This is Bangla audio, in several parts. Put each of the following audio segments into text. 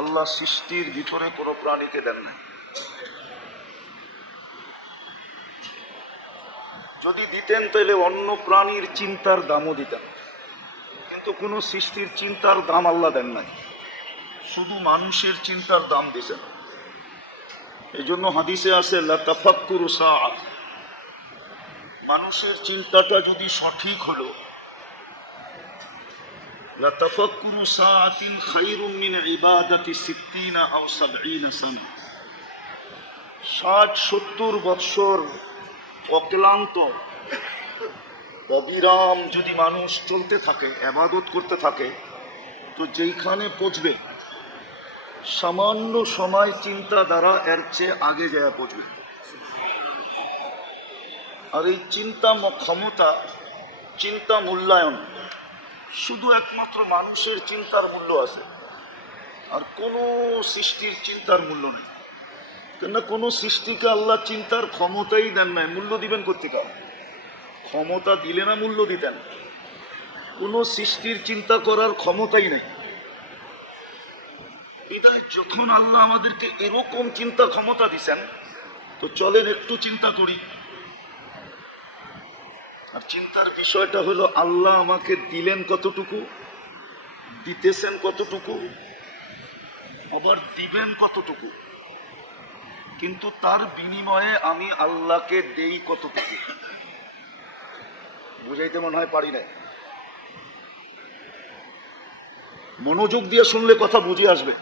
আল্লাহ সৃষ্টির ভিতরে কোনো প্রাণীকে দেন নাই। যদি দিতেন তাহলে অন্য প্রাণীর চিন্তার দামও দিতেন, কিন্তু কোনো সৃষ্টির চিন্তার দাম আল্লাহ দেন নাই, শুধু মানুষের চিন্তার দাম দিয়েছেন। এই জন্য হাদিসে আছে লা তাফাক্কুরু সাআ, মানুষের চিন্তাটা যদি সঠিক হলো, লা তাফাক্কুরু সাআতিন খায়রুম মিন ইবাদাতি 60 আও 70 সানা। 60-70 বৎসর অক্লান্ত অবিরাম যদি মানুষ চলতে থাকে, ইবাদত করতে থাকে, তো যেইখানে পৌঁছবে সামান্য সময় চিন্তা দ্বারা এর চেয়ে আগে যায় পৌঁছবে। আর এই চিন্তা ক্ষমতা, চিন্তা মূল্যায়ন, শুধু একমাত্র মানুষের চিন্তার মূল্য আছে, আর কোনো সৃষ্টির চিন্তার মূল্য নেই। কেননা কোনো সৃষ্টিকে আল্লাহ চিন্তার ক্ষমতাই দেন নাই, মূল্য দিবেন কোত্থেকে? ক্ষমতা দিলে না মূল্য দিতেন। কোনো সৃষ্টির চিন্তা করার ক্ষমতাই নেই। বিধায় যখন আল্লাহ আমাদেরকে এরকম চিন্তা ক্ষমতা দিছেন, তো চলেন একটু চিন্তা করি। আর চিন্তার বিষয়টা হলো আল্লাহ আমাকে দিলেন কতটুকু, দিতেছেন কতটুকু, আবার দিবেন কতটুকু, কিন্তু তার বিনিময়ে আমি আল্লাহকে দেই কতটুকু। বুঝাইতে মনে হয় পারি না। মনোযোগ দিয়ে শুনলে কথা বুঝে আসবে।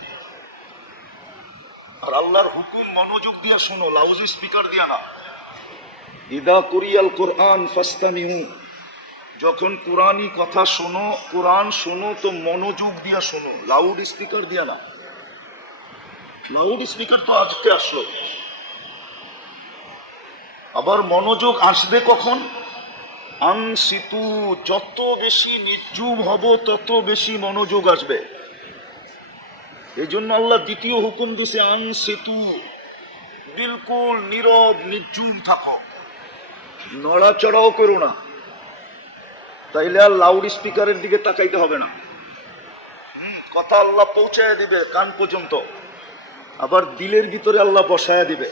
আর আল্লাহর হুকুম মনোযোগ দিয়ে শোনো, লাউড স্পিকার দিয়া না। ইদা কুরিয়াল কোরআন ফাস্তামিউ, যখন কোরআনী কথা শোনো, কোরআন শোনো তো মনোযোগ দিয়া শোনো, লাউড স্পিকার দিয়া না। লাউড স্পিকার তো আজকে আসলো। আবার মনোযোগ আসবে কখন? আনসিতু, যত বেশি নির্জুম হব তত বেশি মনোযোগ আসবে। এই জন্য আল্লাহ দ্বিতীয় হুকুম দিছে আনসিতু, বিলকুল নীরব নির্জুম থাকো, নড়াচড়াও করো না। তাইলে আর লাউড স্পিকারের দিকে তাকাইতে হবে না। কথা আল্লাহ পৌঁছায় দিবে কান পর্যন্ত, আবার দিলের ভিতরে আল্লাহ বসায় দিবে।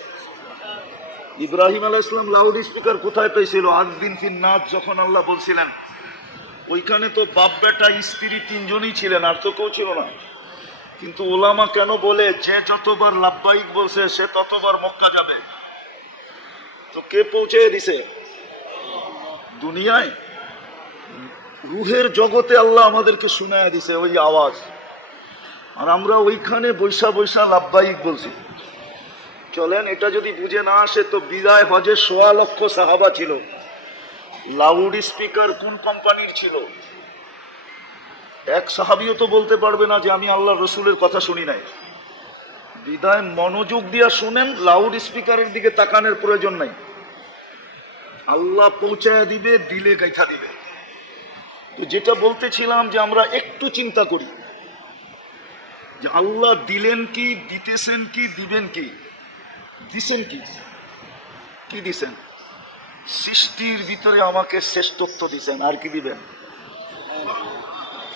ইব্রাহিম আলাইহিস সালাম লাউড স্পিকার কোথায় পেয়েছিল? আযদিন ফিন নাস, যখন আল্লাহ বলছিলেন, ওইখানে তো বাপ বেটা স্ত্রী তিনজনই ছিলেন, আর তো কেউ ছিল না। কিন্তু ওলামা কেন বলে যে যতবার লাব্বাইক বলছে সে ততবার মক্কা যাবে? তো কে পৌঁছে দিছে? দুনিয়ায় রুহের জগতে আল্লাহ আমাদেরকে শুনায় দিছে ওই আওয়াজ, আর আমরা ওইখানে বৈশা বৈশা লাব্বাইক বলছি। চলেন, এটা যদি বুঝে না আসে তো বিদায় হজে ১৬ লক্ষ সাহাবা ছিল। লাউড স্পিকার কোন কোম্পানির ছিল? এক সাহাবিও তো বলতে পারবে না যে আমি আল্লাহ রসুলের কথা শুনি নাই। বিদায় মনোযোগ দিয়া শুনেন, লাউড স্পিকারের দিকে তাকানোর প্রয়োজন নাই। আল্লাহ পৌঁছায় দিবে, দিলে গাইথা দিবে। তো যেটা বলতেছিলাম যে আমরা একটু চিন্তা করি যে আল্লাহ দিলেন কি, দিতেছেন কি, দিবেন কি, দিছেন কি, কি দিছেন? সৃষ্টির ভিতরে আমাকে শ্রেষ্ঠত্ব দিছেন, আর কি দিবেন?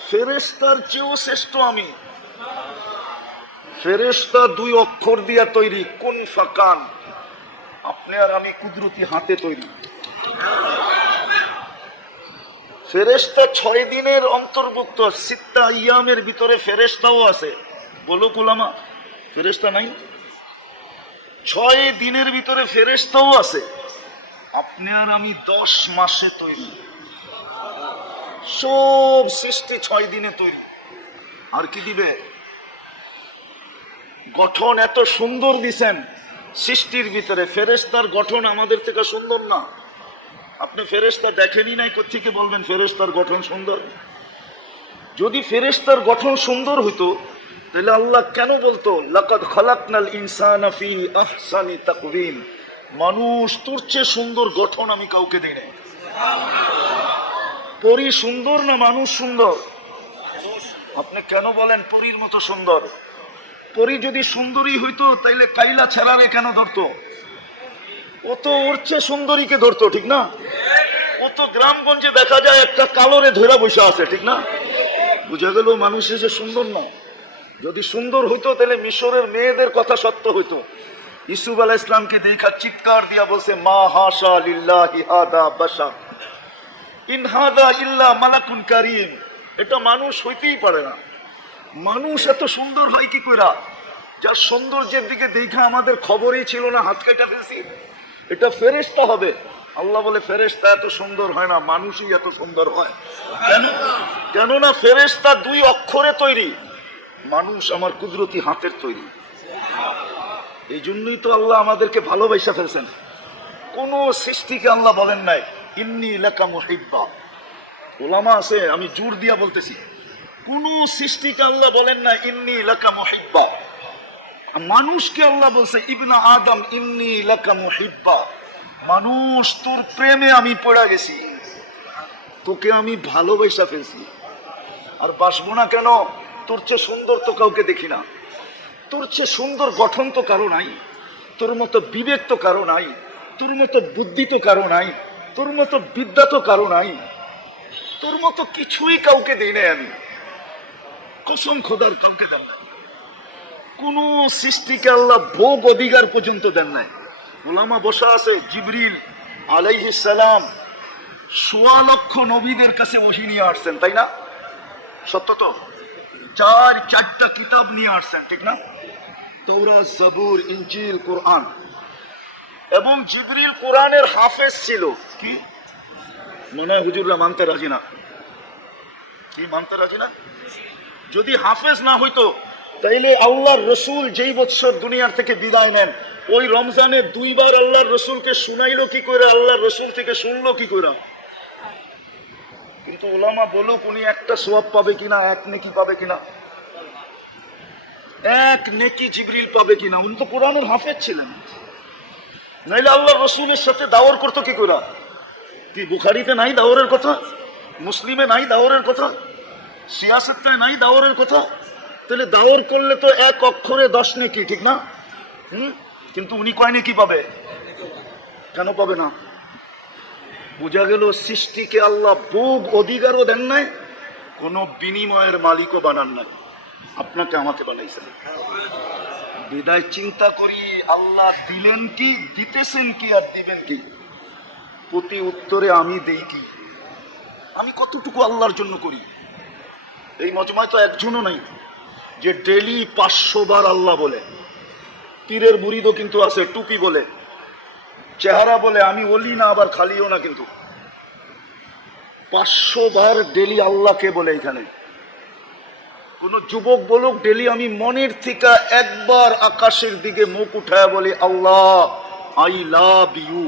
ফেরেশতার চেয়েও শ্রেষ্ঠ আমি। ফেরেশতা 2 অক্ষর দিয়া তৈরি, কুন ফাকান। আপনি আর আমি কুদরতি হাতে তৈরি। ফেরেশতা 6 দিনের অন্তর্ভুক্ত, 6 আইয়ামের ভিতরে ফেরেশতাও আছে। বলো কুলামা, ফেরেশতা নাই? 6 দিনের ভিতরে ফেরেশতাও আছে। আপনি আর আমি 10 মাসে তৈরি। সব সৃষ্টি 6 দিনে তৈরি। আর কি দিবে? গঠন এত সুন্দর দিছেন সৃষ্টির ভিতরে। ফেরেশতার গঠন আমাদের থেকে সুন্দর না? আপনি ফেরেশতা দেখেনি নাই, কোত্থেকে বলবেন ফেরেশতার গঠন সুন্দর? যদি ফেরেশতার গঠন সুন্দর হইতো তাহলে আল্লাহ কেন বলতো লাকাদ খালাকনাল ইনসানা ফি আহসানি তাকওয়িম, মানুষ তোর চেয়ে সুন্দর গঠন আমি কাউকে দেই নাই। পরী সুন্দর না মানুষ সুন্দর? আপনি কেন বলেন পরীর মতো সুন্দর? পরী যদি সুন্দরী হইতো তাইলে কাইলা ছেড়ারে কেন ধরতো? ও তো ওর চেয়ে সুন্দরীকে ধরতো, ঠিক না? ও তো গ্রামগঞ্জে দেখা যায় একটা কালোরে ধরা বসে আছে, ঠিক না? বুঝা গেল মানুষ যে সুন্দর না। যদি সুন্দর হইতো তাহলে মিশরের মেয়েদের কথা সত্য হইতো। ইউসুফ আলাইহিস সালামকে দেখা চিৎকার দিয়া বলছে, মা হাশা লিল্লাহি হাদা বাশার ইন হাদা ইল্লা মালাকুন কারীম। এটা মানুষ হইতেই পারে না। মানুষ এত সুন্দর হয় কি কইরা? যার সৌন্দর্যের দিকে দেখা আমাদের খবরই ছিল না, হাত কাটা ফেলছি। এটা ফেরেশতা হবে। আল্লাহ বলে ফেরেশতা এত সুন্দর হয় না, মানুষই এত সুন্দর হয়। কেন? কেননা ফেরেশতা 2 অক্ষরে তৈরি, মানুষ আমার কুদরতি হাতের তৈরি। এই জন্যই তো আল্লাহ আমাদেরকে ভালোবাসা ফেলছেন। কোন সৃষ্টিকে আল্লাহ বলেন নাই ইন্নী লাকা মুহিব্বা। উলামা আছে, আমি জোর দিয়া বলতেছি, কোন সৃষ্টিকে আল্লাহ বলেন না ইন্নী লাকা মুহিব্বা। মানুষকে আল্লাহ বলছে ইবনা আদম ইন্নী লাকা মুহিব্বা। মানুষ, তোর প্রেমে আমি পড়া গেছি, তোকে আমি ভালোবাসা ফেলছি। আর বাসবো না কেন? তোর চেয়ে সুন্দর তো কাউকে দেখি না, তোর চেয়ে সুন্দর গঠন তো কারো নাই, তোর মতো বিবেক তো কারো নাই, তোর মতো বুদ্ধি তো কারো নাই, তোর মতো বিদ্যা তো কারো নাই, তোর মতো কিছুই কাউকে দিই নাই আমি। কসম খোদার কাউকে দেন না। কোন সৃষ্টিকে আল্লাহ ভোগ অধিকার পর্যন্ত দেন নাই। উলামা বসা আছে, জিবরিল আলাইহিস সালাম ১৬ লক্ষ নবীদের কাছে ওহী নিয়ে আসছেন, তাই না? সত্য তো? 4টা কিতাব নিয়ে আসছেন, ঠিক না? তাওরাত, জাবুর, ইনজিল, কোরআন। এবং জিবরিল কোরআনের হাফেজ ছিল। কি মনে হয় হুজুররা মানতে রাজি না? কি মানতে রাজি না? যদি হাফেজ না হইতো তাইলে আল্লাহর রসুল যেই বছর দুনিয়ার থেকে বিদায় নেন, ওই রমজানে 2 বার আল্লাহর রসুলকে শুনাইলো কি করে, আল্লাহর রসুল থেকে শুনলো কি করে? কিন্তু উলামা বলুক উনি একটা সওয়াব পাবে কিনা, 1 নেকি পাবে কিনা, 1 নেকি জিবরিল পাবে কিনা? উনি তো কোরআনের হাফেজ ছিলেন। নাইলে আল্লাহর রসুলের সাথে দাওয়ার করতো কি করে? কি বুখারীতে নাই দাওয়ারের কথা? মুসলিমে নাই দাওয়ারের কথা? সিয়াসতে নাই দাওয়ারের কথা? তাহলে দাওয়ার করলে তো 1 অক্ষরে 10 নেকি, ঠিক না? কিন্তু উনি কয় নেকি পাবে? কেন পাবে না? বোঝা গেল সৃষ্টিকে আল্লাহ ভোগ অধিকারও দেন নাই, কোন বিনিময়ের মালিকও বানান নাই। আপনাকে আমাকে বানাইছেন। বিদায় চিন্তা করি আল্লাহ দিলেন কি, দিতেছেন কি, আর দিবেন কি? প্রতি উত্তরে আমি দেই কি? আমি কতটুকু আল্লাহর জন্য করি? এই মজমায় তো একজনও নাই যে ডেলি 500 বার আল্লাহ বলে। পীরের মুরিদও কিন্তু আছে, টুপি বলে, চেহারা বলে, আমি ওলি না আবার খালিও না, কিন্তু 500 বার ডেলি আল্লাহকে বলে। এখানে কোন যুবক বলুক ডেলি আমি মনের থেকে একবার আকাশের দিকে মুখ উঠায় বলি আল্লাহ আই লাভ ইউ।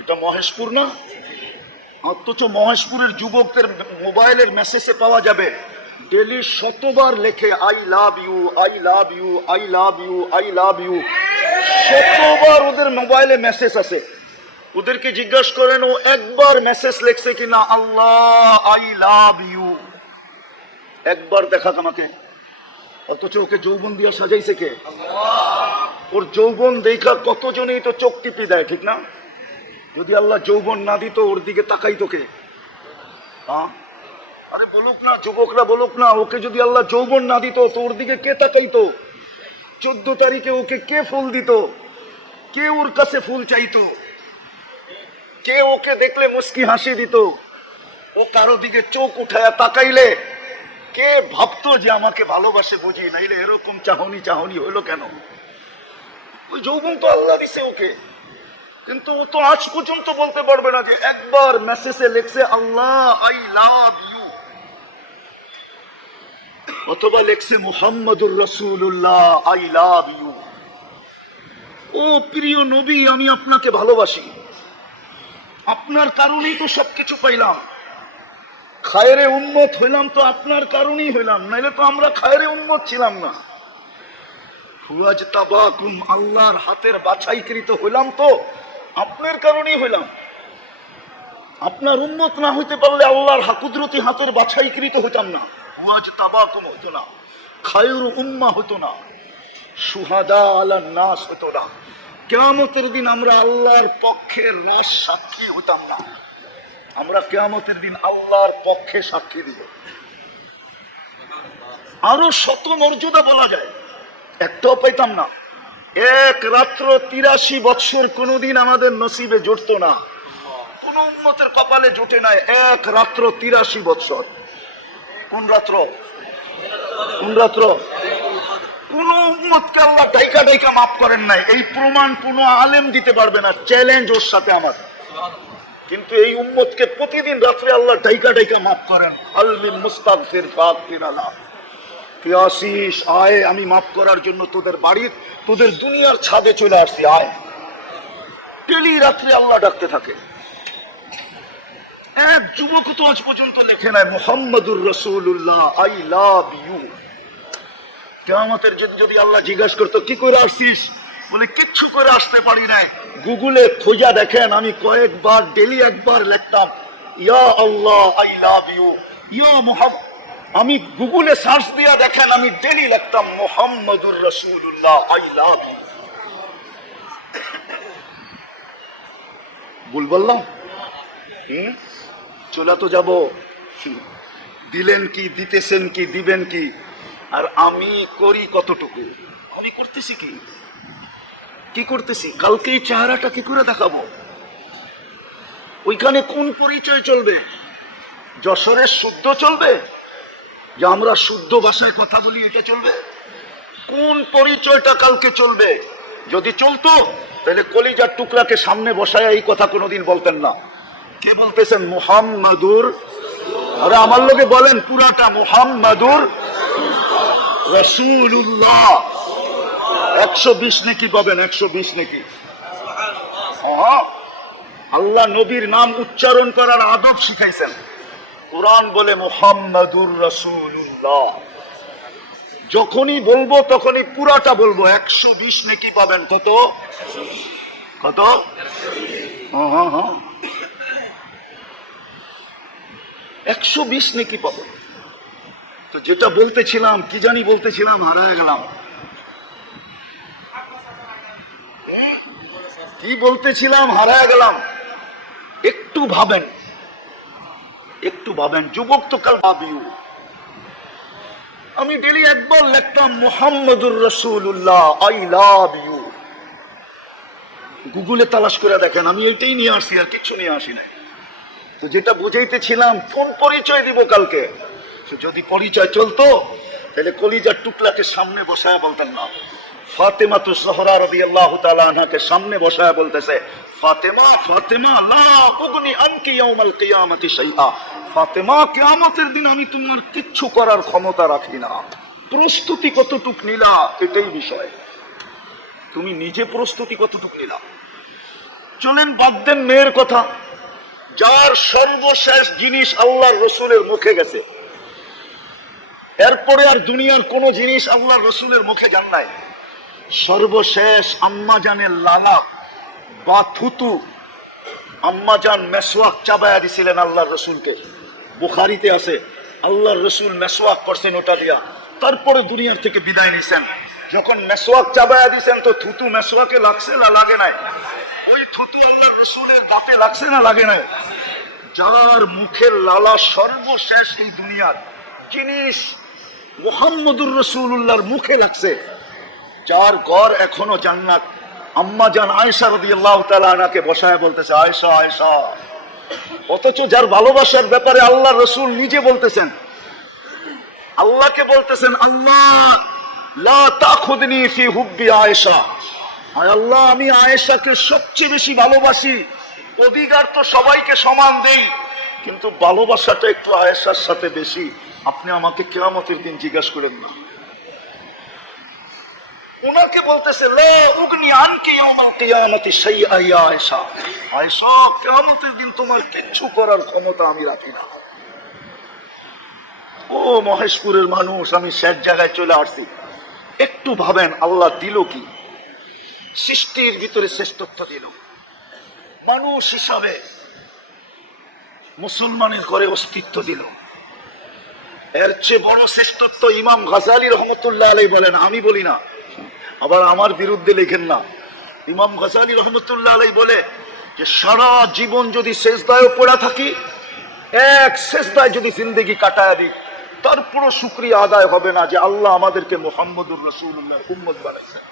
এটা মহেশপুর না? অথচ মহেশপুরের যুবকদের মোবাইলের মেসেজে পাওয়া যাবে ডেলি 100 বার লেখে I love you, I love you, I love you, I love you. 100 বার ওদের মোবাইলে মেসেজ আছে। ওদেরকে জিজ্ঞাসা করেন ও একবার মেসেজ লিখছে কিনা আল্লাহ আই লাভ ইউ? একবার দেখা আমাকে। অথচ ওকে যৌবন দিয়া সাজাইছে কে? ওর যৌবন দেখা কতজনেই তো চোখ টিপি দেয়, ঠিক না? যদি আল্লাহ যৌবন না দিত ওর দিকে তাকাইতো কে? আরে বলুক না, যুবকরা বলুক না, ওকে যদি আল্লাহ যৌবন না দিত তো ওর দিকে কে তাকাইতো? 14 তারিখে ওকে কে ফুল দিত? কে ওর কাছে ফুল চাইতো? কে ওকে দেখলে মুস্কি হাসি দিত? ও কারো দিকে চোখ উঠায়া তাকাইলে কে ভাবতো যে আমাকে ভালোবাসে বুঝি? নাইলে এরকম চাহনি চাহনি হইলো কেন? ওই যৌবন তো আল্লাহ দিছে ওকে, কিন্তু ও তো আজ পর্যন্ত বলতে পারবে না যে একবার মেসেজে লিখছে আল্লাহ আই লাভ ইউ, অথবা লিখছে মুহাম্মাদুর রাসূলুল্লাহ আই লাভ ইউ। ও প্রিয় নবী, আমি আপনাকে ভালোবাসি, আপনার কারণেই তো সবকিছু পাইলাম। খায়রে উম্মত হইলাম তো আপনার কারণেই হইলাম, নাইলে তো আমরা খায়রে উম্মত ছিলাম না। হুয়াজতাবাকুম, আল্লাহর হাতের বাছাইকৃত হইলাম তো আপনার কারণেই হইলাম। আপনার উম্মত না হইতে পারলে আল্লাহর কুদরতি হাতের বাছাইকৃত হইতাম না। হুয়াজতাবাকুম হইতো না, খায়রু উম্মাহ হইতো না, শুহাদা আলান নাস হইতো না। কিয়ামতের দিন আমরা আল্লাহর পক্ষের রাজ সাক্ষী হইতাম না। আমরা কিয়ামতের দিন আল্লাহর পক্ষে সাক্ষী দিব। আরো শত মর্যাদা বলা যায়, একটাও পাইতাম না। এক রাত্র 83 বৎসর কোনদিন আমাদের নসিবে জুটতো না, কোন উম্মতের কপালে জুটে নাই এক রাত্র 83 বৎসর। কোন রাত্র? কোন রাত্র? কোন উম্মতকে আল্লাহ ডাইকা ডাইকা মাফ করেন নাই, এই প্রমাণ কোন আলেম দিতে পারবে না, চ্যালেঞ্জ ওর সাথে আমার। কিন্তু এই উম্মতকে প্রতিদিন রাত্রে আল্লাহ ডাইকা ডাইকা মাফ করেন। আলমিন মুস্তাগফির ফাগফির আলাহ, তুই আসিস, আয়, আমি মাফ করার জন্য তোদের বাড়ির, তোদের দুনিয়ার ছাদে চলে আসছি, আয়। ডেলি রাত্রে আল্লাহ ডাকতে থাকে। এক যুবক তো আজ পর্যন্ত লেখে নাই মুহাম্মাদুর রাসূলুল্লাহ, আই লাভ ইউ। কিয়ামতের যদি আল্লাহ জিজ্ঞাসা করতো কি করে আসছিস, বলে কিচ্ছু করে আসতে পারি নাই। গুগলে খোঁজা দেখেন, আমি কয়েকবার ডেলি একবার লিখতাম ইয়া আল্লাহ আই লাভ ইউ, ইয়া মুহাম্মদ। আমি গুগলে সার্চ দিয়া দেখেন, আমি ডেলি লিখতাম মুহাম্মাদুর রাসূলুল্লাহ, আই লাভ ইউ। ভুল বললাম? চলে তো যাব, দিলেন কি, দিতেছেন কি, দিবেন কি, আর আমি করি কতটুকু? আমি করতেছি কি, কি করতেছি? কালকে এই চেহারাটা কি করে দেখাবো? ওইখানে কোন পরিচয় চলবে? যশোরের শুদ্ধ চলবে, যে আমরা শুদ্ধ ভাষায় কথা বলি, এটা চলবে? কোন পরিচয়টা কালকে চলবে? যদি চলতো তাহলে কলিজার টুকরাকে সামনে বসায় এই কথা কোনোদিন বলতেন না। কে বলতেছেন? মুহাম্মাদুর, আরে আমার লোকে বলেন পুরাটা, মুহাম্মাদুর রাসূলুল্লাহ। 120 নেকি পাবেন, 120 নেকি। আল্লাহ নবীর নাম উচ্চারণ করার আদব শিখাইছেন। কুরআন বলে মুহাম্মাদুর রাসূলুল্লাহ। যখনই বলবো তখনই পুরাটা বলবো, 120 নেকি পাবেন। কত? কত? 120 নেকি পাবেন। তো যেটা বলতেছিলাম, কি জানি বলতেছিলাম, হারায় গেলাম। কি বলতেছিলাম, হারায় গেলাম। একটু ভাবেন, একটু ভাবেন। যুবক তো কাল ভাবিও, আমি ডেলি একবার লিখতাম মুহাম্মাদুর রাসূলুল্লাহ, আই লাভ ইউ। গুগলে তালাশ করে দেখেন, আমি এটাই নিয়ে আসি, আর কিছু নিয়ে আসি নাই। তো যেটা বুঝাইতেছিলাম, কোন পরিচয় দিব কালকে? যদি পরিচয় চলতো তাহলে কলিজার টুকলাকে সামনে বসায় বলতেন না। ফাতেমা তো জোহরা রাদিয়াল্লাহু তাআলা আনহাকে সামনে বসায় বলতেছে, ফাতেমা, ফাতেমা লা উগনি আনকি ইয়াউমাল কিয়ামাতি শাইআ। ফাতেমা, কিয়ামতের দিন আমি তোমার কিচ্ছু করার ক্ষমতা রাখি না। প্রস্তুতি কতটুক নিলা, এটাই বিষয়। তুমি নিজে প্রস্তুতি কতটুক নিলা? চলেন বাদ দেন মেয়ের কথা। যার সর্বশেষ জিনিস আল্লাহর রসুলের মুখে গেছে, এরপরে আর দুনিয়ার কোন জিনিস আল্লাহর রসুলের মুখে যান নাই। সর্বশেষ আম্মাজানের লালা বা থুতু, আম্মাজান মেসওয়াক চাবায়া দিছিলেন আল্লাহর রসুলকে। বুখারীতে আছে, আল্লাহর রসুল মেসওয়াক করছেন ওটা দিয়া, তারপরে দুনিয়ার থেকে বিদায় নিছেন। যখন মেসওয়াক চাবায়া দিছেন তো থুতু মেসওয়াকে লাগছে না লাগে নাই? ওই থুতু আল্লাহর রসুলের দাঁতে লাগছে না লাগে নাই? যার মুখের লালা সর্বশেষ এই দুনিয়ার জিনিস মুহাম্মদুর রাসূলুল্লাহর মুখে লাগছে, যার ঘর এখনো জান্নাত, আম্মাজান আয়েশা রাদিয়াল্লাহু তাআলা আনহাকে বসায় বলতেছে, আয়েশা, আয়েশা। অথচ যার ভালোবাসার ব্যাপারে আল্লাহ রসুল নিজে বলতেছেন, আল্লাহকে বলতেছেন, আল্লাহ লা তাখুদনি ফি হুব্বি আয়েশা। আয় আল্লাহ, আমি আয়েশাকে সবচেয়ে বেশি ভালোবাসি। অধিকার তো সবাইকে সমান দেই, কিন্তু ভালোবাসাটা একটু আয়েশার সাথে বেশি। আপনি আমাকে কিয়ামতের দিন জিজ্ঞাসা করেন না। ওনাকে বলতেছে, লা উগনি আনকি ইয়াউমাল কিয়ামাতি শাইআ ইয়া আয়েশা। আয়েশা, কিয়ামতের দিন তোমার কিচ্ছু করার ক্ষমতা আমি রাখি না। ও মহেশপুরের মানুষ, আমি শেষ জায়গায় চলে আসছি। একটু ভাবেন, আল্লাহ দিল কি? সৃষ্টির ভিতরে শ্রেষ্ঠত্ব দিল। মানুষ হিসাবে মুসলমানের ঘরে অস্তিত্ব দিল। এর চেয়ে বড় শ্রেষ্ঠত্ব ইমাম গাজালি রহমতুল্লাহ আলাইহি বলেন, আমি বলি না, আবার আমার বিরুদ্ধে লেখেন না। ইমাম গাজালি রহমতুল্লাহ আলাইহি বলে যে সারা জীবন যদি সেজদায় পড়া থাকি, এক সেজদায় যদি জিন্দেগি কাটায় দিই, তারপরও শুকরিয়া আদায় হবে না যে আল্লাহ আমাদেরকে মুহাম্মদুর রাসূলুল্লাহর উম্মত বানাইছেন।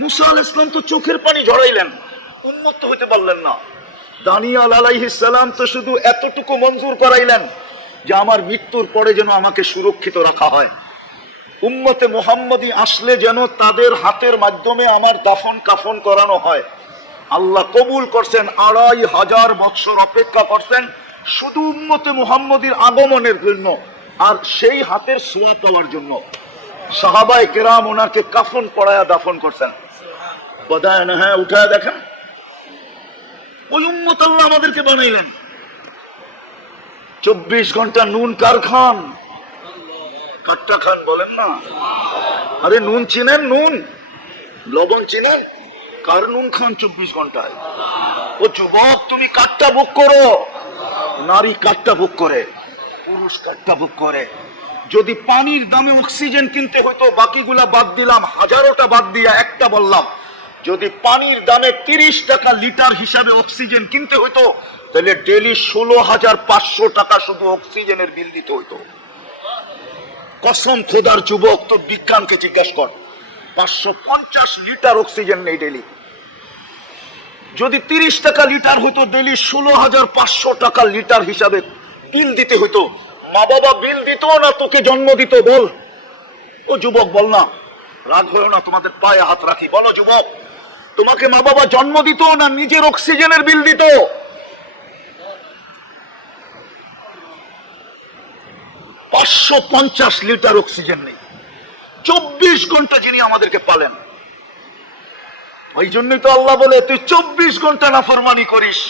মুসা আলাইহিস সালাম তো চোখের পানি ঝরাইলেন, উম্মত তো হইতে পারলেন না। দানিয়াল আলাইহিস সালাম তো শুধু এতটুকু মঞ্জুর করাইলেন যে আমার মৃত্যুর পরে যেন আমাকে সুরক্ষিত রাখা হয়, উম্মতে মুহাম্মদী আসলে যেন তাদের হাতের মাধ্যমে আমার দাফন কাফন করানো হয়। আল্লাহ কবুল করছেন, 2500 বছর অপেক্ষা করছেন শুধু উম্মতে মুহাম্মদীর আগমনের জন্য আর সেই হাতের ছোঁয়া পাওয়ার জন্য। সাহাবায়ে কেরাম ওনাকে কাফন পরায়া দাফন করছেন। বোধহয় না? হ্যাঁ, উঠায় দেখেন, ওই উম্মত আল্লাহ আমাদেরকে বানাইলেন। 24 ঘন্টা নুন কার খান? কাট্টা খান বলেন না? আরে নুন চিনেন? নুন লবণ চিনেন? কার নুন খান 24 ঘন্টায়? ও যুবক, তুমি কাট্টা বুক করো। নারী কাট্টা বুক করে, পুরুষ কাট্টা বুক করে। যদি পানির দামে অক্সিজেন কিনতে হইতো, বাকিগুলা বাদ দিলাম, 1000টা বাদ দিয়া একটা বললাম, যদি পানির দামে 30 টাকা লিটার হিসাবে অক্সিজেন কিনতে হইতো, তাহলে ডেলি 16,500 টাকা শুধু অক্সিজেনের বিল দিতে হইতো। কসম খোদার যুবক, তো বিজ্ঞানকে জিজ্ঞাসা কর, 550 লিটার অক্সিজেন নেই ডেলি। যদি 30 টাকা লিটার হতো, ডেলি 16,500 টাকা লিটার হিসাবে বিল দিতে হইতো। মা বাবা বিল দিত না তোকে জন্ম দিত? বল ও যুবক, বল না, রাগ হয়েও না, তোমাদের পায়ে হাত রাখি, বলো যুবক, তোমাকে মা বাবা জন্ম দিত না নিজের অক্সিজেনের বিল দিত? 550 লিটার অক্সিজেন নেই, 24 ঘন্টা যিনি আমাদেরকে পালেন। ওই জন্যই তো আল্লাহ বলে, তুই 24 ঘন্টা নাফরমানি করিস,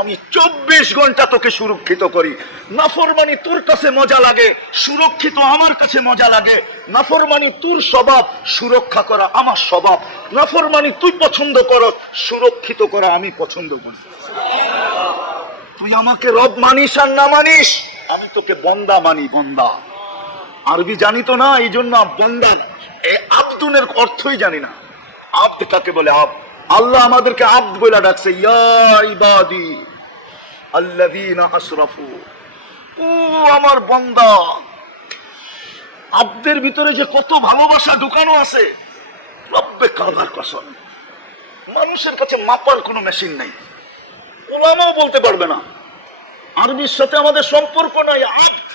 আমি 24 ঘন্টা তোকে সুরক্ষিত করি। নাফরমানি তোর কাছে মজা লাগে, সুরক্ষিত আমার কাছে মজা লাগে। নাফরমানি তোর স্বভাব, সুরক্ষা করা আমার স্বভাব। নাফরমানি তুই পছন্দ কর, সুরক্ষিত করা আমি পছন্দ করি। তুই আমাকে রব মানিস আর না মানিস, আমি তোকে বন্দা মানি। বন্দা আরবি জানি তো না, এই জন্য বন্দা, আব্দুনের অর্থই জানি না। আব্দ কাকে বলে? আল্লাহ আমাদেরকে আব্দ বলে ডাকছে, ইয়া ইবাদি আল্লাযীনা আসরাফু, ও আমার বান্দা। আব্দের ভিতরে যে কত ভালোবাসা ঢুকানো আছে, রব্বে কাবার কসম। মানুষের কাছে মাপার কোনো মেশিন নাই, ওলামাও বলতে পারবে না। আরবির সাথে আমাদের সম্পর্ক নাই। আব্দ,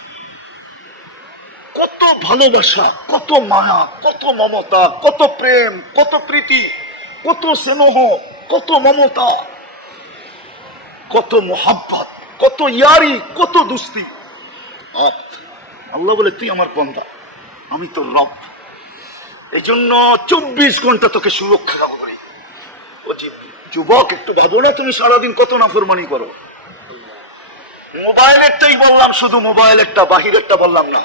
কত ভালোবাসা, কত মায়া, কত মমতা, কত প্রেম, কত প্রীতি, কত স্নেহ, কত মমতা, কত মোহাব্বত, কত ইয়ারি, কত দুস্তি। আল্লাহ বলে, তুই আমার বান্দা, আমি তোর রব। এই জন্য 24 ঘন্টা তোকে সুরক্ষা করি। ও যুবক, একটু ভাবো না, তুমি সারাদিন কত নাফরমানি করো। মোবাইলেরটাই বললাম, শুধু মোবাইলেরটা, বাহিরেরটা বললাম না।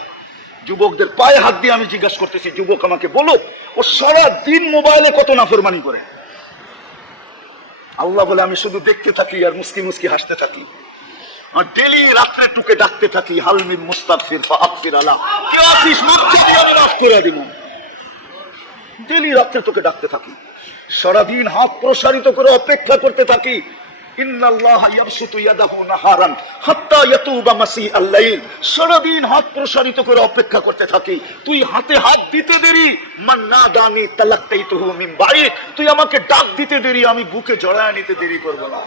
যুবকদের পায়ে হাত দিয়ে আমি জিজ্ঞাসা করতেছি, যুবক আমাকে বলো, ও সারাদিন মোবাইলে কত নাফরমানি করে? আল্লাহ বলে, আমি শুধু দেখতে থাকি আর মুস্কি মুস্কি হাসতে থাকি, আর ডেলি রাত্রে টুকে ডাকতে থাকি, হালমিন মুস্তাগফির ফাগফির আলা, কে আছিস মুক্তি দিয়ে আমি মাফ করে দিব। ডেলি রাত্রে তোকে ডাকতে থাকি, সারাদিন হাত প্রসারিত করে অপেক্ষা করতে থাকি। ইন্নাল্লাহা ইয়াবসুতু ইয়াদাহু নাহারান হাত্তা ইয়াতুবা মাসিআল লাইল, সারাদিন হাত প্রসারিত করে অপেক্ষা করতে থাকি। তুই হাতে হাত দিতে দেরি, মান নাদানি তালাক্কাইতুহু মিন বাঈদ, তুই আমাকে ডাক দিতে দেরি, আমি বুকে জড়ায় নিতে দেরি করব না।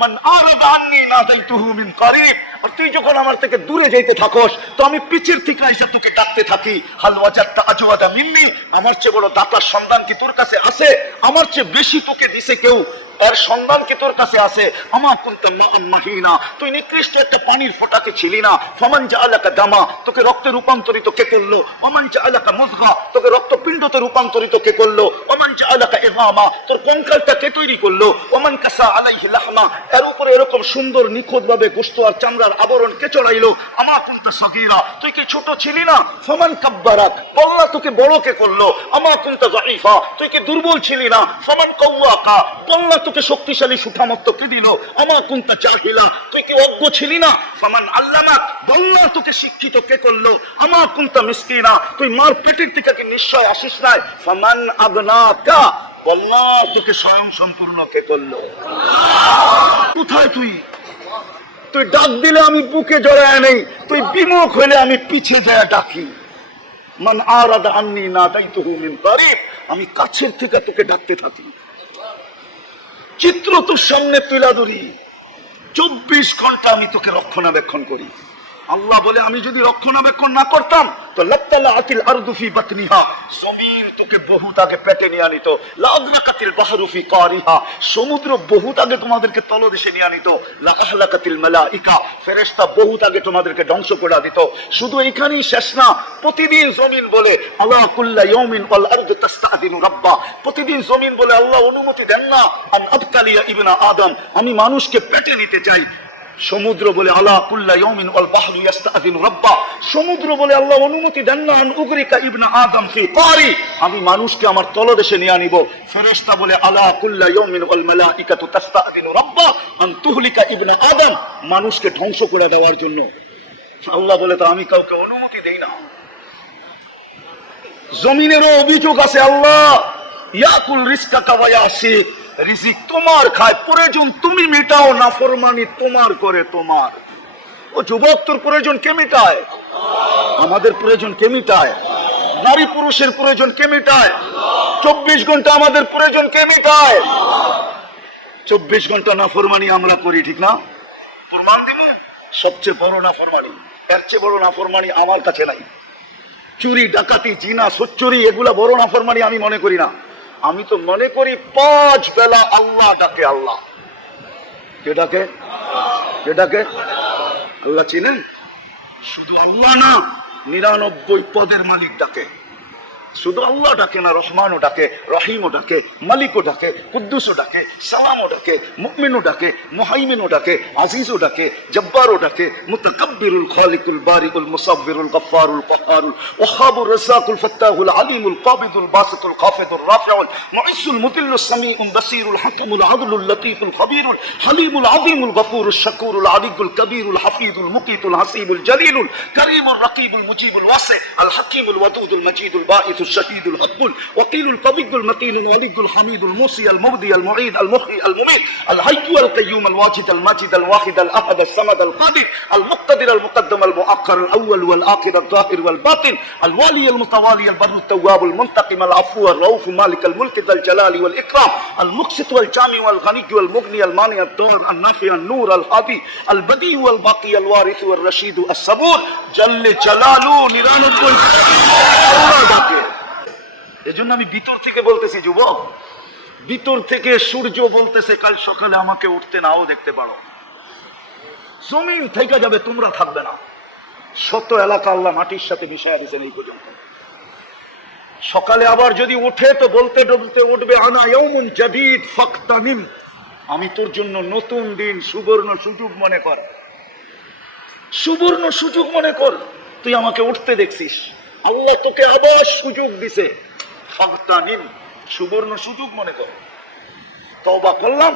মান আরাদা আন্নী নাদাইতুহু মিন কারীব, আর তুই যখন আমার থেকে দূরে যাইতে থাকস, তো আমি পিছের থেকে এসে তোকে ডাকতে থাকি। হাল ওয়াজাদতা আজওয়াদা মিন্নি, আমার চেয়ে বড় দাতার সন্ধান কি তোর কাছে আছে? আমার চেয়ে বেশি তোকে দিছে কেউ, এর সন্ধান কি তোর কাছে আছে? আমা কুনতা মাআম মাহিনা, তুই নিকৃষ্ট একটা পানির ফোঁটাকে ছিলি না। ফামান জাআলাকা দামা, তোকে রক্তে রূপান্তরিত কে করলো? ওমান জাআলাকা মুযগা, তোকে রক্তপিণ্ডতে রূপান্তরিত কে করলো? ওমান জাআলাকা ইযামা, তোর কঙ্কালটা কে তৈরি করলো? ওমান কাসা আলাইহি লাহমা, এর উপরে এরকম সুন্দর নিখুঁত ভাবে গোশত আর চামড়ার আবরণ কে চড়াইলো? আমা কুনতা সাগীরা, তুই কি ছোট ছিলি না? ফামান কাব্বারাক, আল্লাহ তোকে বড় কে করলো? আমা কুনতা যায়ীফা, তুই কি দুর্বল ছিলি না? ফামান কাওয়াকা, আল্লাহ তোকে শক্তিশালী সুঠামত্ব কে দিল? আমা কুনতা জাহিলা, তুই কি অজ্ঞ ছিলি না? ফামান আল্লামাক, আল্লাহ তোকে শিক্ষিত কে করলো? আমা কুনতা মিসকিনা, তুই মার পেটের থেকে কি নিশ্চয় আসিস নাই? ফামান আগনাকা, আল্লাহ তোকে স্বয়ং সম্পূর্ণ কে করলো? কোথায় তুই? তুই ডাক দিলে আমি বুকে জড়ায় নেই, তুই বিমুখ হইলে আমি পিছে যায় ডাকি। মান আরাদা আন্নি নাদাইতুহু মিন কারিব, আমি কাছের থেকে তোকে ডাকতে থাকি, চিত্র তোর সামনে তুলে ধরি, 24 ঘন্টা আমি তোকে রক্ষণাবেক্ষণ করি। আল্লাহ বলে আমি যদি রক্ষণাবেক্ষণ না করতাম তো লাত্তালা আতিল আরদু ফি বাতনিহা, জমিন তোকে বহুত আগে পেটে নিয়ে আনিত, লাযরাকাতিল বাহরু ফি কারিহা, সমুদ্র বহুত আগে তোমাদেরকে তলদেশে নিয়ে আনিত, লাআহলাকাতিল মালাইকা, ফেরেশতা বহুত আগে তোমাদেরকে ধ্বংস করে দিত। শুধু এখানেই শেষ না, প্রতিদিন জমিন বলে আলা কুল্লা ইয়াউমিন ওয়াল আরদু তাস্তাদিনু রাব্বা, প্রতিদিন জমিন বলে আল্লাহ অনুমতি দেন না আন আবতালিয়া ইবনা আদম, আমি মানুষকে পেটে নিতে চাই। সমুদ্র বলে আলা কুল্লা ইয়াউমিন ওয়াল বাহরু ইস্তাদিনু রাব্বা, সমুদ্র বলে আল্লাহ অনুমতি দেন না আন উগরিকা ইবনা আদম ফি কারি, আমি মানুষকে আমার তলদেশে নিয়ে আনিব। ফেরেশতা বলে আলা কুল্লা ইয়াউমিন ওয়াল মালাইকাতু তাস্তাদিনু রাব্বা আন তুহলিকা ইবনা আদম, মানুষকে ধ্বংস করে দেওয়ার জন্য। আল্লাহ বলে তো আমি কাউকে অনুমতি দেই না। জমিনেরও অভিযোগ আছে, আল্লাহ ইয়াকুল রিজকাকা ওয়া ইয়াসির, রিজিক তোমার খায়, প্রয়োজন তুমি মেটাও, নাফরমানি তোমার করে তোমার। ও যুবক, তোর প্রয়োজন কে মেটায়? আমাদের প্রয়োজন কে মেটায়? নারী পুরুষের প্রয়োজন কে মেটায়? 24 ঘন্টা আমাদের প্রয়োজন কে মেটায়? 24 ঘন্টা নাফরমানি আমরা করি, ঠিক না? প্রমাণ দিব, সবচেয়ে বড় নাফরমানি, এর চেয়ে বড় নাফরমানি আমার কাছে নাই। চুরি, ডাকাতি, জিনা, সোচ্চুরি, এগুলা বড় নাফরমানি আমি মনে করি না। আমি তো মনে করি 5 বেলা আল্লাহ ডাকে। আল্লাহ কে ডাকে? কে ডাকে? আল্লাহ চিনেন? শুধু আল্লাহ না, 99 পদের মালিক ডাকে। শুধু আল্লাহ ডাকে না, রহমানও ডাকে, রহিমও ডাকে, মালিকও ডাকে, কুদ্দুসও ডাকে, সালামও ডাকে, মুমিনও ডাকে, মুহাইমিনও ডাকে, আজিজও ডাকে, জব্বারও ডাকে, মুতাকাব্বিরুল খালিকুল বারিকুল মুসাব্বিরুল গফফারুল কাহ্হারুল ওয়াহাবুর রাজ্জাকুল ফাত্তাহুল আলিমুল কাবিদুল বাসিতুল খাফিদুর রাফিউল মুইসুল মুতিল্লুস সামিউল বাসিরুল হাকিমুল আদলুল লতীফুল খবীরুল হালিমুল আযীমুল গফুরুশ শাকুরুল আলিকুল কবীরুল হাফিজুল মুকিতুল হাসিবুল জলিলুল করিমুর রাকিবুল মুজিবুল ওয়াসি আল হাকিমুল ওয়াদুদুল মজিদুল বাঈস الشهيد الحق الوكيل القوي المتين الولي الحميد الموصي المبدي المعيد المحيي المميت الحي القيوم الواجد الماجد الواحد الاحد الصمد القادر المقتدر المقدم المؤخر الاول والاخر الظاهر والباطن الوالي المتوالي البر التواب المنتقم العفو الرؤوف مالك الملك ذا الجلال والاكرام المقسط والجامع والغني والمغني المانع الضار النافع النور الهادي البديع والباقي الوارث والرشيد الصبور جل جلاله নিরানব্বই আল্লাহ ডাকে। এজন্য আমি ভিতর থেকে বলতেছি, যুবক, ভিতর থেকে সূর্য বলতেছে কাল সকালে আমাকে উঠতে নাও দেখতে পারো, জমিন থেকে যাবে, তোমরা থাকবে না। শত এলাকা আল্লাহ মাটির সাথে মিশাইয়া দিয়েছেন এই পর্যন্ত। সকালে আবার যদি ওঠে তো বলতে বলতে উঠবে আনা ইয়াউমুন জাদীদ ফাকতানিম, আমি তোর জন্য নতুন দিন, সুবর্ণ সুযোগ মনে কর, সুবর্ণ সুযোগ মনে কর। তুই আমাকে উঠতে দেখছিস, আল্লাহ তোকে আবার সুযোগ দিছে, ফাকতানিম, সুবর্ণ সুযোগ মনে কর। তওবা করলাম,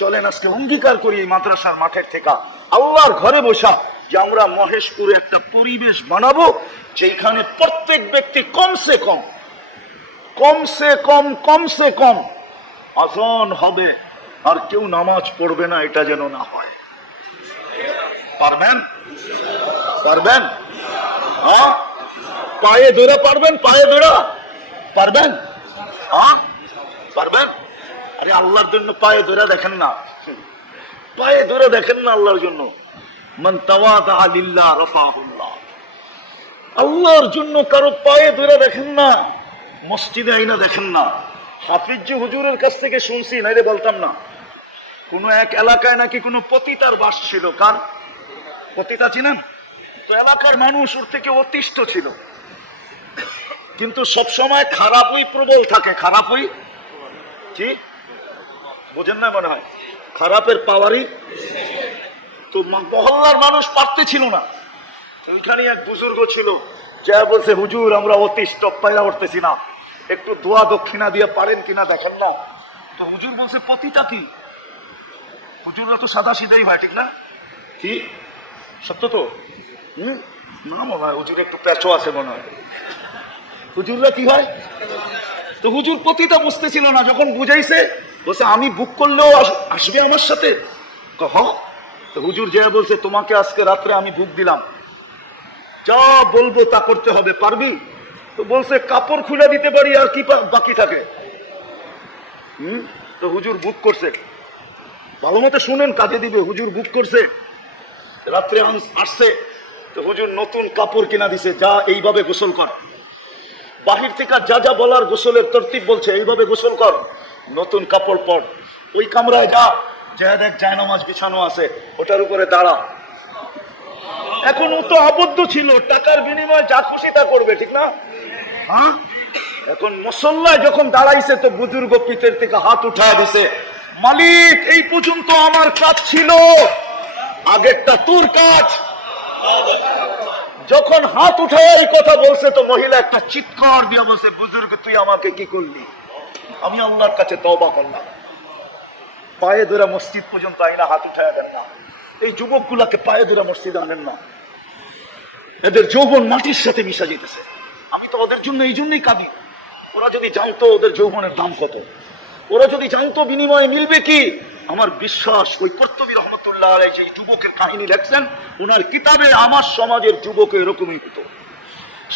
চলেন আজকে অঙ্গীকার করি এই মাদ্রাসার মাঠের থেকে আল্লাহর ঘরে বসা যে আমরা মহেশপুরে একটা পরিবেশ বানাবো যেখানে প্রত্যেক ব্যক্তি কমসে কম আযান হবে আর কেউ নামাজ পড়বে না, এটা যেন না হয়। পারবেন? পারবেন? হ্যাঁ, পায়ে ধরে পারবেন? পায়ে ধরে পারবেন? হ্যাঁ পারবেন? আরে আল্লাহর জন্য পায়ে ধরে দেখেন না, পায়ে ধরে দেখেন না আল্লাহর জন্য। মান তাওয়াদা লিল্লাহ রাফাহুল্লাহ, আল্লাহর জন্য কারো পায়ে ধরে দেখেন না, মসজিদে আইনা দেখেন না। হাফিজ হুজুরের কাছ থেকে শুনছি, নাইলে বলতাম না, কোন এক এলাকায় নাকি কোনো পতিতার বাস ছিল। কার পতিতা চিনেন তো? এলাকার মানুষ ওর থেকে অতিষ্ঠ ছিল, কিন্তু সবসময় খারাপই প্রবল থাকে। খারাপই কি বোঝেন না মনে হয়? খারাপের পাওয়ারই তো। মহল্লার মানুষ পারতে ছিল না। ওইখানে এক বুজুর্গ ছিল, যা বলছে হুজুর আমরা অতিষ্ঠ, পায়রা উঠতেছি না, একটু দোয়া দক্ষিণা দিয়ে পারেন কিনা দেখেন না। তো হুজুর বলছে পতিতা কি? হুজুররা তো সাদা সিধাই হয়, ঠিক না? কি সত্য তো? না মনে হয় হুজুর একটু পেঁচো আছে মনে হয়। হুজুররা কি হয়? তো হুজুর পতিতা বুঝতেছিল না, যখন বুঝাইছে বলছে আমি বুক করলেও আসবে আমার সাথে। তো হুজুর যে বলছে তোমাকে আজকে রাত্রে আমি ভোগ দিলাম, যা বলবো তা করতে হবে, পারবি? তো বলছে কাপড় খুলে দিতে পারি, আর কি বাকি থাকে। তো হুজুর বুক করছে, ভালো মতো শুনেন, কাজে দিবে। হুজুর বুক করছে, রাত্রে আসছে, তো হুজুর নতুন কাপড় কিনা দিছে, যা এইভাবে গোসল কর। বাহির থেকে যা যা বলার গোসলের তরতিব বলছে, এইভাবে গোসল কর, নতুন কাপড় পর, ওই কামরায় যা, যা দেখ জায়নামাজ বিছানো আছে, ওটার উপরে দাঁড়া। এখন ও তো আবদ্ধ ছিল, টাকার বিনিময়ে যা খুশি তা করবে, ঠিক না? হ্যাঁ, এখন মুসল্লায় যখন দাঁড়াইছে, তো বুজুর্গ পিঠের থেকে হাত উঠায় দিছে, মালিক এই পর্যন্ত আমার কাজ ছিল, আগেরটা তোর কাজ। যখন হাত উঠায় এই কথা বলছে, তো মহিলা একটা চিৎকার দিয়ে বলছে, বুজুর্গ তুই আমাকে কি করলি? আমি আল্লাহর কাছে তওবা করলাম। পায়ে ধরে মসজিদ পর্যন্ত আইনা হাত উঠায় দেন না। এই যুবক গুলাকে পায়ে ধরে মসজিদ আনেন না, এদের যৌবন মাটির সাথে মিশা যেতেছে। আমি তো ওদের জন্য এই জন্যই কাঁদি। ওরা যদি জানতো ওদের যৌবনের দাম কত, ওরা যদি জানতো বিনিময়ে মিলবে কি, আমার বিশ্বাস ওই কর্তবী রহমতুল্লাহ আলাইহি যে যুবকের কাহিনী লেখছেন, ওনার কিতাবে আমার সমাজের যুবক এরকমই হতো।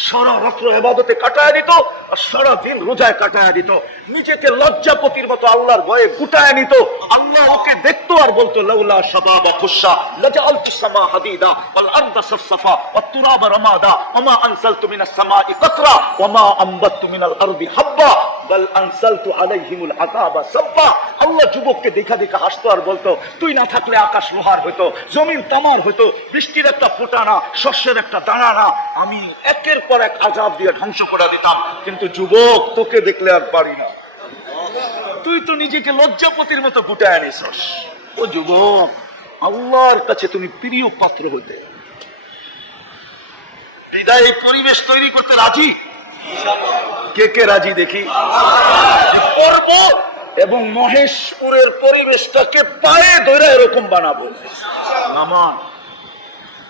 সারা রাত্র ইবাদতে কাটায় দিত, আর সারা দিন রোজায় কাটায় দিত, নিজেকে লজ্জাপতির মতো আল্লাহর ভয়ে গুটায় নিত। আল্লাহ ওকে দেখতো আর বলতো, লাউলা শাবাবা খুশা লাজআলতু সামা হাদিদা ওয়াল আরদা সাফসাফা ওয়াত তুরাবা রামাদা ওমা আনসালতু মিনাস সামাই কাতরা ওমা আমবাতু মিনাল আরদি হাব্বা বাল আনসালতু আলাইহিমুল আযাবা সাব্বা। আল্লাহ যুবককে দেখা দেখা হাসতো আর বলতো, তুই না থাকলে আকাশ লোহার হতো, জমিন তামার হতো, বৃষ্টির একটা ফোঁটা না, শস্যের একটা দানা না, আমি একের পর এক আযাব দিয়ে ধ্বংস করে দিতাম। কিন্তু যুবক, তোকে দেখলে আর পারি না, তুই তো নিজেকে লজ্জাপতির মতো গুটায় আনিস। ও যুবক, আল্লাহর কাছে তুমি প্রিয় পাত্র হইতে বিদায় এই পরিবেশ তৈরি করতে রাজি? কে কে রাজি দেখি? করব, এবং মহেশপুরের পরিবেশটাকে পায়ে ধরে এরকম বানাবো। আমার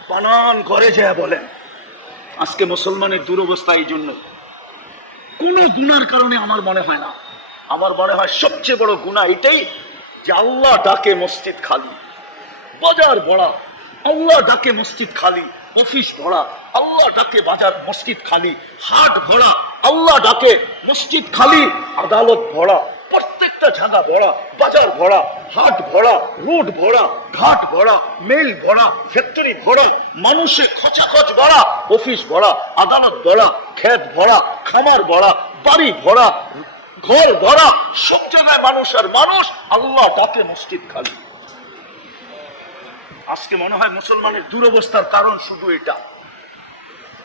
বানান ঘরে যায় বলেন, আজকে মুসলমানের দুরবস্থা এই জন্য, কোন গুনার কারণে আমার মনে হয় না। আমার মনে হয় সবচেয়ে বড় গুনাহ এটাই যে আল্লাহ ডাকে মসজিদ খালি, বাজার ভরা, আল্লাহ ডাকে মসজিদ খালি, অফিস ভরা, আল্লাহ ডাকে বাজার মসজিদ খালি, হাট ভরা, আল্লাহ ডাকে মসজিদ খালি, আদালত ভরা, প্রত্যেকটা জায়গা ভরা, বাজার ভরা, হাট ভরা, রোড ভরা, ঘাট ভরা, মেল ভরা, ফ্যাক্টরি ভরা, মানুষে খচাখচ ভরা, অফিস ভরা, আদালত ভরা, ক্ষেত ভরা, খামার ভরা, বাড়ি ভরা, ঘর ভরা, সব জায়গায় মানুষ আর মানুষ, আল্লাহ ডাকে মসজিদ খালি। আজকে মনে হয় মুসলমানের দুরবস্থার কারণ শুধু এটা।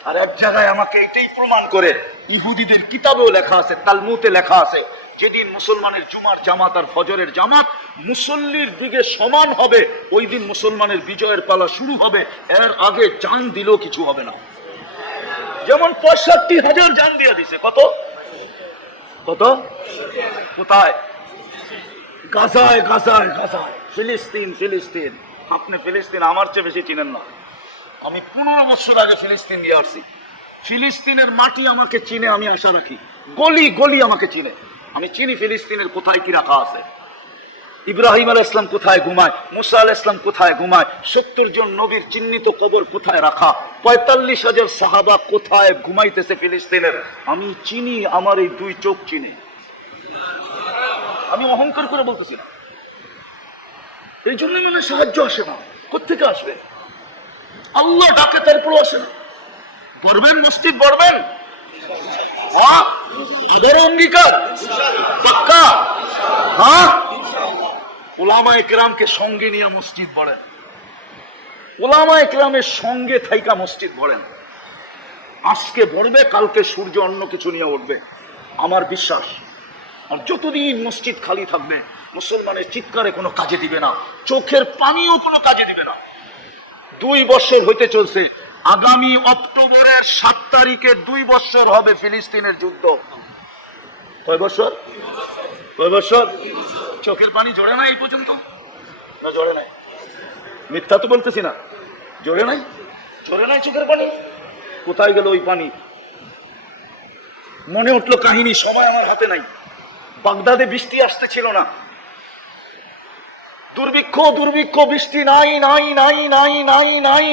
আর এক জায়গায় আমাকে এটাই প্রমাণ করে, ইহুদিদের কিতাবেও লেখা আছে, তালমুদে লেখা আছে, যেদিন মুসলমানের জুমার জামাত আর ফজরের জামাত মুসল্লির দিকে সমান হবে, ওই দিন মুসলমানের বিজয়ের পালা শুরু হবে। এর আগে জান দিলেও কিছু হবে না। যেমন ৬৫,০০০ জান দিয়ে দিছে। কত কত? কোথায়? গাজায়, গাজায়, গাজায়, ফিলিস্তিন, ফিলিস্তিন। আপনি ফিলিস্তিন আমার চেয়ে বেশি চিনেন না। আমি ১৫ বছর আগে ফিলিস্তিন দিয়ে আসছি। ফিলিস্তিনের মাটি আমাকে চিনে, আমি আশা রাখি। গলি গলি আমাকে চিনে। আমি চিনি ফিলিস্তিনের কোথায় কি রাখা আছে। ইব্রাহিম আলাইহিস সালাম কোথায় ঘুমায়, মুসা আলাইহিস সালাম কোথায় ঘুমায়, ৭০ জন নবীর চিহ্নিত কবর কোথায় রাখা, ৪৫,০০০ সাহাবা কোথায় ঘুমাইতেছে ফিলিস্তিনের, আমি চিনি। আমার এই দুই চোখ চিনে। আমি অহংকার করে বলতেছি না। এই জন্য মানে সাহায্য আসে না। কোথেকে আসবে? আল্লাহ ডাকে, তারপরও আসে না। বলবেন মসজিদ বলবেন, হ্যাঁ, আবার অঙ্গীকার পাক্কা। হ্যাঁ, উলামায়ে কেরামকে সঙ্গে নিয়ে মসজিদ বলেন, উলামায়ে কেরামের সঙ্গে থাইকা মসজিদ বলেন। আজকে ভরবে, কালকে সূর্য অন্য কিছু নিয়ে উঠবে, আমার বিশ্বাস। আর যতদিন মসজিদ খালি থাকবে, মুসলমানের চিৎকারে কোনো কাজে দিবে না, চোখের পানিও কোনো কাজে দিবে না। ২ বছর হইতে চলছে, আগামী অক্টোবরের ৭ তারিখে ২ বছর হবে ফিলিস্তিনের যুদ্ধ। কয় বছর? কয় বছর? চোখের পানি ঝরে নাই এই পর্যন্ত? না ঝরে নাই? মিথ্যা তো বলতেছি না। ঝরে নাই? ঝরে নাই চোখের পানি? কোথায় গেল ওই পানি? মনে উঠলো কাহিনী, সময় আমার হাতে নাই। বাগদাদে বৃষ্টি আসতে ছিল না, দুর্ভিক্ষ দুর্ভিক্ষ, বৃষ্টি নাই নাই নাই নাই নাই নাই।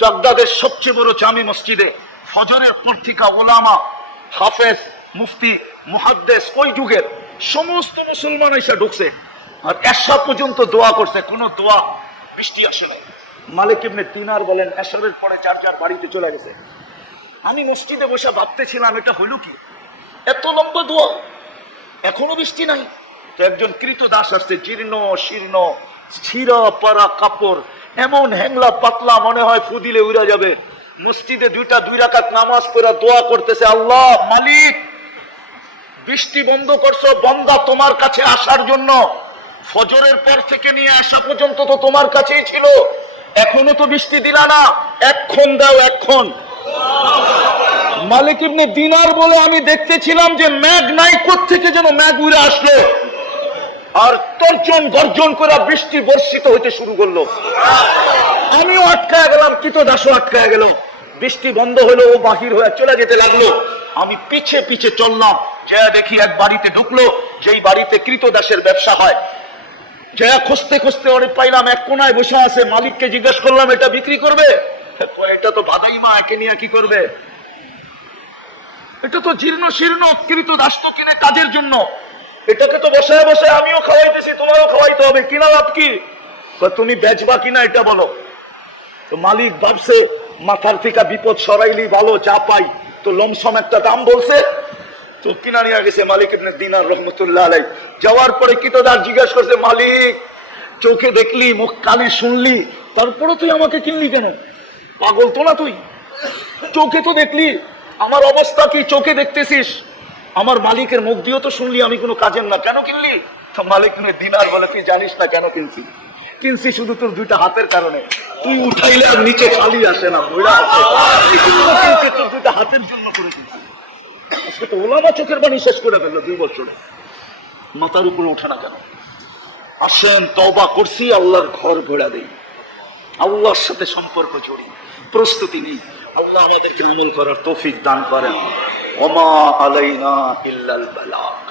বাগদাদের সবচেয়ে বড় জামি মসজিদে ফজরের পর থেকে ওলামা, হাফেজ, মুফতি, মুহাদ্দিস, ওই যুগের সমস্ত মুসলমান এসে ঢুকছে আর এশা পর্যন্ত দোয়া করছে, কোনো দোয়া বৃষ্টি আসে নাই। মালিক ইবনে দিনার বলেন এশারের পরে যার যার বাড়িতে চলে গেছে। আমি মসজিদে বসে ভাবতেছিলাম এটা হইল কি, এত লম্বা দোয়া এখনো বৃষ্টি নাই। তো একজন কৃত দাস আসছে, জীর্ণ শীর্ণ, ছিঁড়া পাড়া কাপড়, এমন হ্যাংলা পাতলা, মনে হয় ফুদিলে উড়া যাবে। মসজিদে দুই রাকাত নামাজ পড়ে দোয়া করতেছে, আল্লাহ মালিক বৃষ্টি বন্ধ করছো বান্দা তোমার কাছে আসার জন্য, ফজরের পর থেকে নিয়ে আসা পর্যন্ত তো তোমার কাছেই ছিল, এখনো তো বৃষ্টি দিলা না, এক্ষণ দাও এক্ষণ। মালিক ইবনে দিনার বলে আমি দেখতেছিলাম যে মেঘ নাই, কোত্থেকে যেন মেঘ উড়ে আসলো আর তর্জন গর্জন করে বৃষ্টি বর্ষিত হইতে শুরু করলো। আমিও আটকায় গেলাম, কৃতদাসও আটকায় গেল। বৃষ্টি বন্ধ হলো, ও বাহির হয়ে চলে যেতে লাগলো। আমি পিছে পিছে চললাম, যা দেখি এক বাড়িতে ঢুকলো, যেই বাড়িতে কৃতদাসের ব্যবসা হয়। যা খুঁজতে খুঁজতে অনেক পাইলাম, এক কোনায় বসে আছে। মালিককে জিজ্ঞেস করলাম এটা বিক্রি করবে? এটা তো বাদাইমা, একে নিয়ে কি করবে? এটা তো জীর্ণ শীর্ণ, কৃতদাস তো কিনে কাজের জন্য, এটাকে তো বসায় বসে আমিও খাওয়াইতেছি, তোমারও খাওয়াইতে হবে, কিনা লাভ কি? তুমি বেচবা কিনা এটা বলো। তো মালিক ভাবছে মাথার থেকে বিপদ সরাইলি ভালো, যা পাই। তো লমসম একটা দাম বলছে, তো কিনা নিয়ে গেছে মালিক ইবনে দিনার রহমতুল্লাহ আলাইহি। যাওয়ার পরে কৃতদাস জিজ্ঞাসা করছে, মালিক চোখে দেখলি, মুখ কানে শুনলি, তারপরে তুই আমাকে কিনলি কেন? পাগল তো না তুই? চোখে তো দেখলি, আমার অবস্থা কি চোখে দেখতেছিস, আমার মালিকের মুখ দিয়েও তো শুনলি আমি কোনো কাজের না, কেন কিনলি? তো মালিক ইবনে দিনার বলে, তুই জানিস না কেন কিনছি? কিনছি শুধু তোর দুইটা হাতের কারণে, তুই উঠাইলে আর নিচে খালি আসে না, বইরা আসে, তোর দুইটা হাতের জন্য করে কিনছি। আজকে তো ওলামা চোখের পানি শেষ করে ফেললো 2 বছরে, মাথার উপরে ওঠে না কেন? আসেন তওবা করছি, আল্লাহর ঘর ঘোরা দেই, আল্লাহর সাথে সম্পর্ক জড়ি, প্রস্তুতি নেই। আল্লাহ আমাদেরকে আমল করার তৌফিক দান করেন। ওমা আলাইনা ইল্লাল বালাগ।